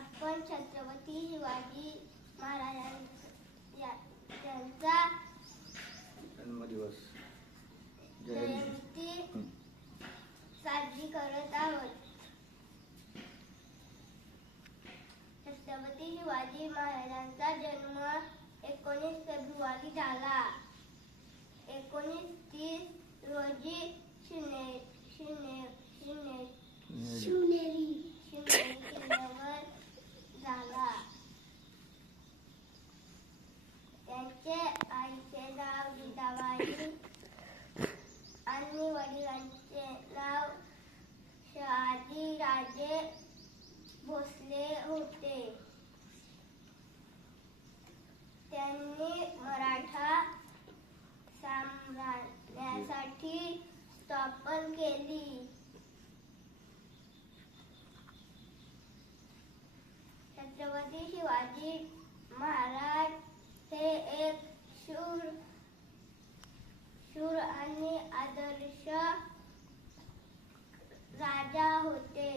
आपण छत्रपती शिवाजी महाराजांचा जन्मदिवस जयंती साजरी करत आहोत. छत्रपती शिवाजी महाराजांचा जन्म 19 फेब्रुवारी झाला. 1930 रोजी शिवनेरी किल्ल्यावर झाला. त्यांचे आईचे नाव जिजाबाई आणि वडिलांचे नाव शहाजी राजे भोसले होते. त्यांनी मराठा साम्राज्यासाठी स्थापन केली. छत्रपती शिवाजी महाराज हे एक शूर आणि आदर्श राजा होते.